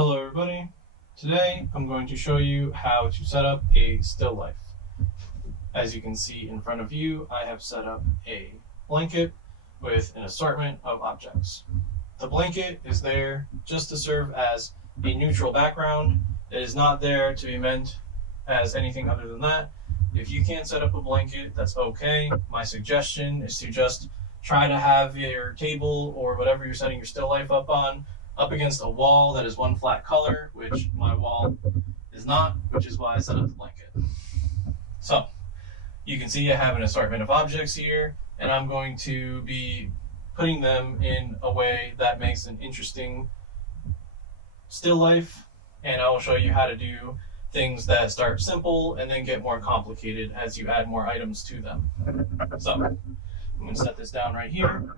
Hello everybody. Today I'm going to show you how to set up a still life. As you can see in front of you, I have set up a blanket with an assortment of objects. The blanket is there just to serve as a neutral background. It is not there to be meant as anything other than that. If you can't set up a blanket, that's okay. My suggestion is to just try to have your table or whatever you're setting your still life up against a wall that is one flat color, which my wall is not, which is why I set up the blanket. So you can see I have an assortment of objects here, and I'm going to be putting them in a way that makes an interesting still life, and I will show you how to do things that start simple and then get more complicated as you add more items to them. So I'm going to set this down right here.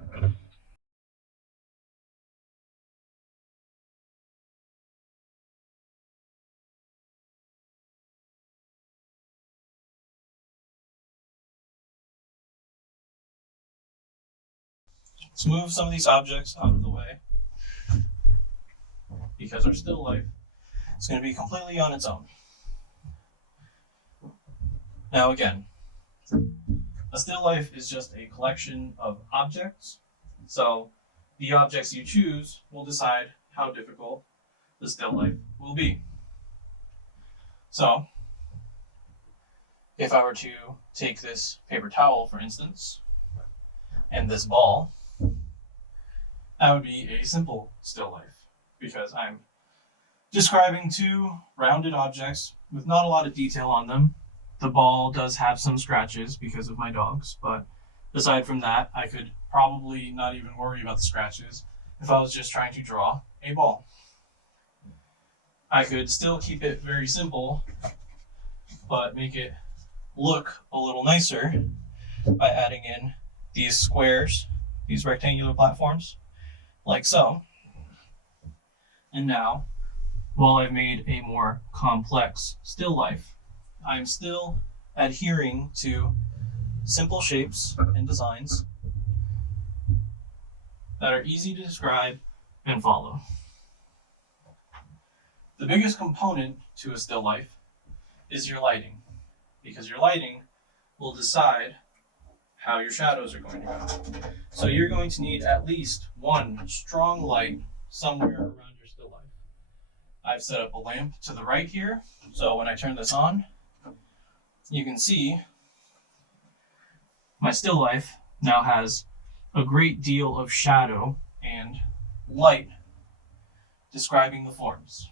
Let's move some of these objects out of the way because our still life is going to be completely on its own. Now again, a still life is just a collection of objects, so the objects you choose will decide how difficult the still life will be. So if I were to take this paper towel, for instance, and this ball, that would be a simple still life because I'm describing two rounded objects with not a lot of detail on them. The ball does have some scratches because of my dogs, but aside from that, I could probably not even worry about the scratches if I was just trying to draw a ball. I could still keep it very simple, but make it look a little nicer by adding in these squares, these rectangular platforms, like so. And now, while I've made a more complex still life, I'm still adhering to simple shapes and designs that are easy to describe and follow. The biggest component to a still life is your lighting, because your lighting will decide how your shadows are going to go. So you're going to need at least one strong light somewhere around your still life. I've set up a lamp to the right here, so when I turn this on, you can see my still life now has a great deal of shadow and light describing the forms.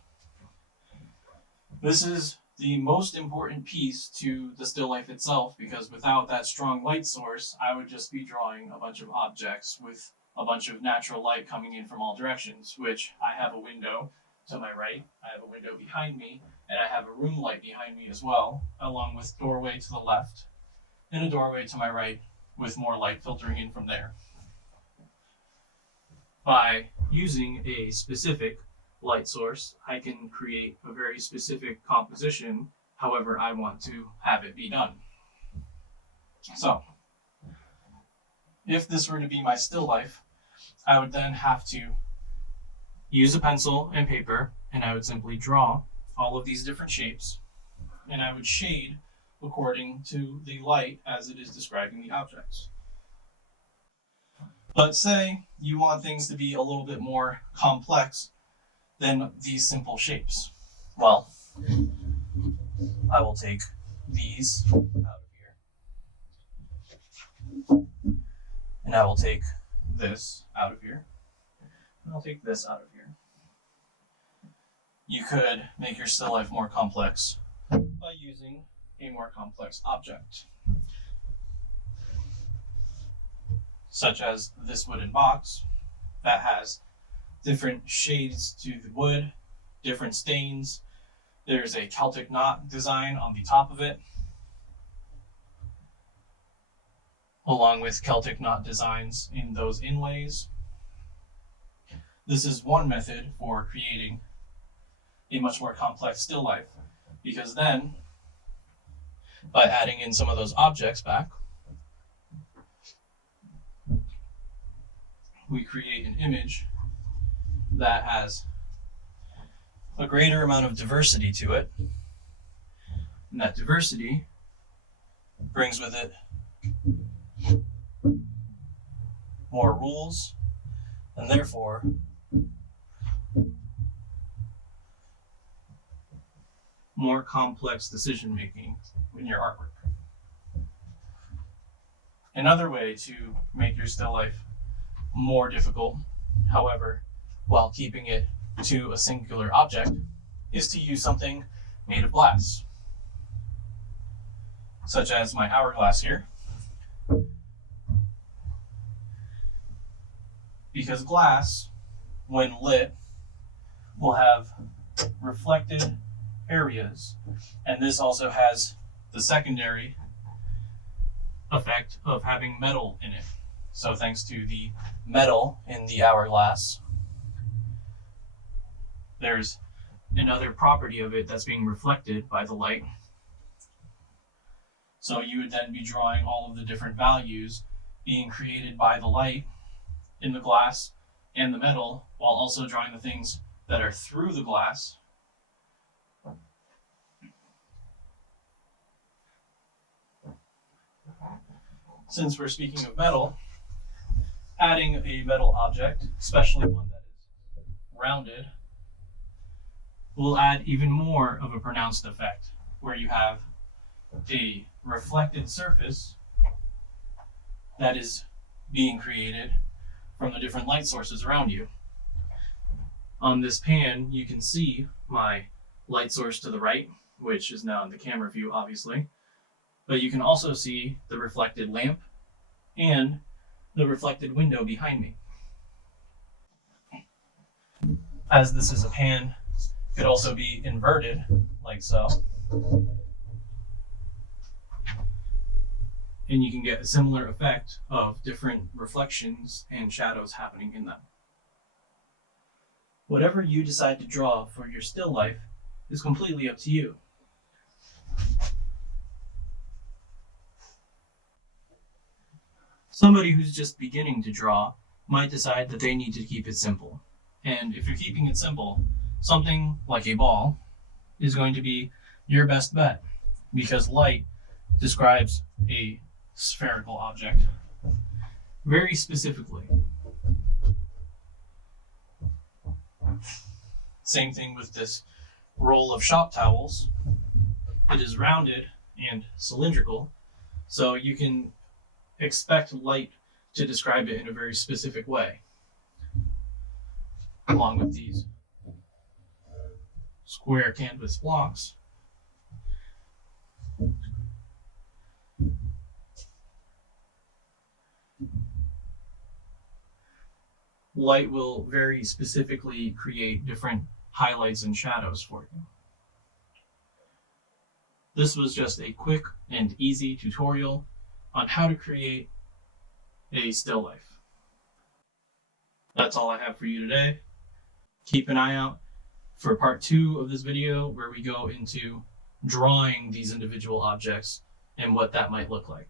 This is the most important piece to the still life itself, because without that strong light source, I would just be drawing a bunch of objects with a bunch of natural light coming in from all directions, which I have a window to my right, I have a window behind me, and I have a room light behind me as well, along with doorway to the left and a doorway to my right with more light filtering in from there. By using a specific light source, I can create a very specific composition however I want to have it be done. So, if this were to be my still life, I would then have to use a pencil and paper, and I would simply draw all of these different shapes, and I would shade according to the light as it is describing the objects. But say you want things to be a little bit more complex than these simple shapes. Well, I will take these out of here, and I will take this out of here, and I'll take this out of here. You could make your still life more complex by using a more complex object, such as this wooden box that has different shades to the wood, different stains. There's a Celtic knot design on the top of it, along with Celtic knot designs in those inlays. This is one method for creating a much more complex still life, because then by adding in some of those objects back, we create an image that has a greater amount of diversity to it. And that diversity brings with it more rules, and therefore more complex decision making in your artwork. Another way to make your still life more difficult, however, while keeping it to a singular object, is to use something made of glass, such as my hourglass here. Because glass, when lit, will have reflected areas, and this also has the secondary effect of having metal in it. So thanks to the metal in the hourglass, there's another property of it that's being reflected by the light. So you would then be drawing all of the different values being created by the light in the glass and the metal, while also drawing the things that are through the glass. Since we're speaking of metal, adding a metal object, especially one that is rounded, will add even more of a pronounced effect, where you have a reflected surface that is being created from the different light sources around you. On this pan, you can see my light source to the right, which is now in the camera view, obviously. But you can also see the reflected lamp and the reflected window behind me. As this is a pan, it could also be inverted, like so. And you can get a similar effect of different reflections and shadows happening in them. Whatever you decide to draw for your still life is completely up to you. Somebody who's just beginning to draw might decide that they need to keep it simple. And if you're keeping it simple, something like a ball is going to be your best bet, because light describes a spherical object very specifically. Same thing with this roll of shop towels. It is rounded and cylindrical, so you can expect light to describe it in a very specific way. Along with these square canvas blocks, light will very specifically create different highlights and shadows for you. This was just a quick and easy tutorial on how to create a still life. That's all I have for you today. Keep an eye out for part 2 of this video, where we go into drawing these individual objects and what that might look like.